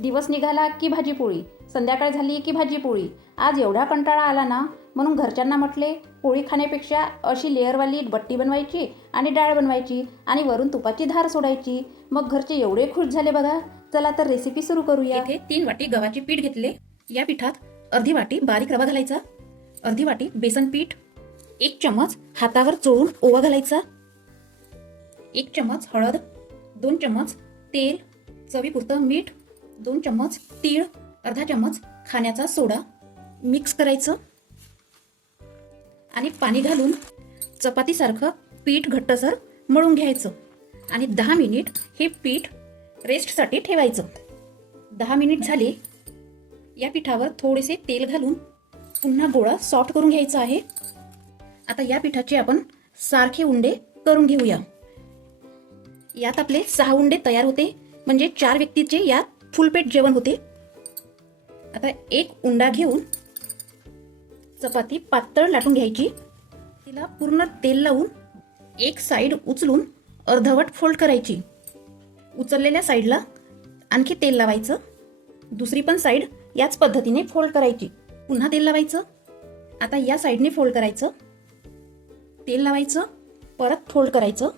दिवस निघाला की भाजीपोळी, संध्याकाळ झाली की भाजीपोळी. आज एवढा कंटाळा आला ना, म्हणून घरच्यांना म्हटले पोळी खाण्यापेक्षा अशी लेअरवाली बट्टी बनवायची आणि डाळ बनवायची आणि वरून तुपाची धार सोडायची. मग घरचे एवढे खुश झाले बघा. चला तर रेसिपी सुरू करूया. इथे 3 वाटी गव्हाचे पीठ घेतले. या पिठात अर्धी वाटी बारीक रवा घालायचा, अर्धी वाटी बेसन पीठ, 1 चम्मच हातावर चोळून ओवा घालायचा, 1 चम्मच हळद, 2 चम्मच तेल, चवीपुरतं मीठ, 2 चम्मच तीळ, अर्धा चम्मच खाण्याचा सोडा मिक्स करायचं आणि पाणी घालून चपातीसारखं पीठ घट्टसर मळून घ्यायचं आणि 10 मिनिट हे पीठ रेस्टसाठी ठेवायचं. 10 मिनिट झाले. या पिठावर थोडेसे तेल घालून पुन्हा गोळा सॉफ्ट करून घ्यायचा आहे. आता या पिठाचे आपण सारखे उंडे करून घेऊया. यात आपले 6 उंडे तयार होते, म्हणजे 4 व्यक्तीचे यात फुलपेट जेवण होते. आता एक उंडा घेऊन चपाती पातळ लाटून घ्यायची. तिला पूर्ण तेल लावून एक साईड उचलून अर्धवट फोल्ड करायची. उचललेल्या साईडला आणखी तेल लावायचं. दुसरी पण साईड याच पद्धतीने फोल्ड करायची. पुन्हा तेल लावायचं. आता या साईडने फोल्ड करायचं, तेल लावायचं, परत फोल्ड करायचं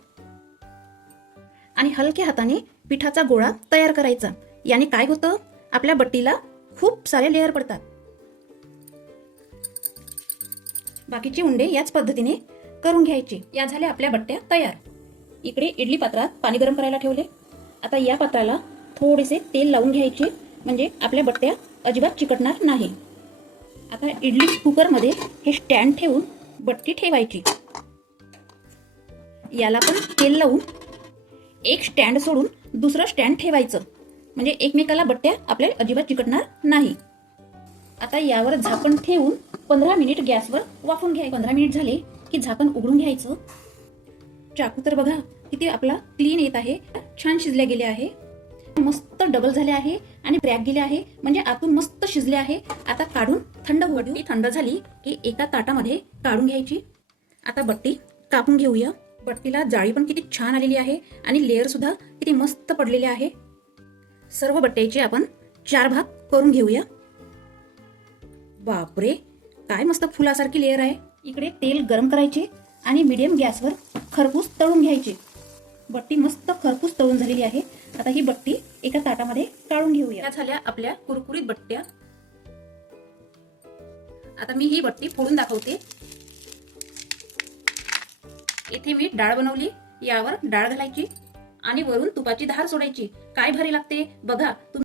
आणि हलक्या हाताने पिठाचा गोळा तयार करायचा. याने काय होतं, आपल्या बट्टीला खूप सारे लेअर पडतात. बाकीचे उंडे याच पद्धतीने करून घ्यायचे. या झाल्या आपल्या बट्ट्या तयार. इकडे इडली पात्रात पाणी गरम करायला ठेवले. आता या पात्राला थोडेसे तेल लावून घ्यायचे, म्हणजे आपल्या बट्ट्या अजिबात चिकटणार नाही. आता इडली कुकरमध्ये हे स्टँड ठेवून बट्टी ठेवायची. याला पण तेल लावून एक स्टँड सोडून दुसरं स्टँड ठेवायचं, म्हणजे एकमेकाला बट्ट्या आपल्या अजिबात चिकटणार नाही. आता यावर झाकण ठेवून 15 मिनिट गॅसवर वाफवून घ्यायचं. 15 मिनिट झाले की झाकण उघडून घ्यायचं. चाकू तर बघा किती आपला क्लीन येत आहे, छान शिजल्या गेले आहे, मस्त डबल झाले आहे आणि क्रॅक गेले आहे, म्हणजे आतून मस्त शिजले आहे. आता काढून थंड होऊ देऊ. थंड झाली की एका ताटामध्ये काढून घ्यायची. आता बट्टी कापून घेऊया. बट्टीला जाळी पण किती छान आलेली आहे आणि लेअर सुद्धा किती मस्त पडलेले आहे. सर्व बट्ट्याचे आपण 4 भाग करून घेऊया. बापरे, काय मस्त फुलासारखी लेअर आहे. इकडे तेल गरम करायचे आणि मीडियम गॅसवर खरपूस तळून घ्यायचे. बट्टी मस्त खरपूस तळून झालेली आहे. आता ही बट्टी एका ताटामध्ये काढून घेऊया. झाल्या आपल्या कुरकुरीत बट्ट्या. आता मी ही बट्टी फोडून दाखवते. इथे मी डाळ बनवली, यावर डाळ घालायची आणि वरून तुपाची धार सोडायची. काय भारी लागते बघा.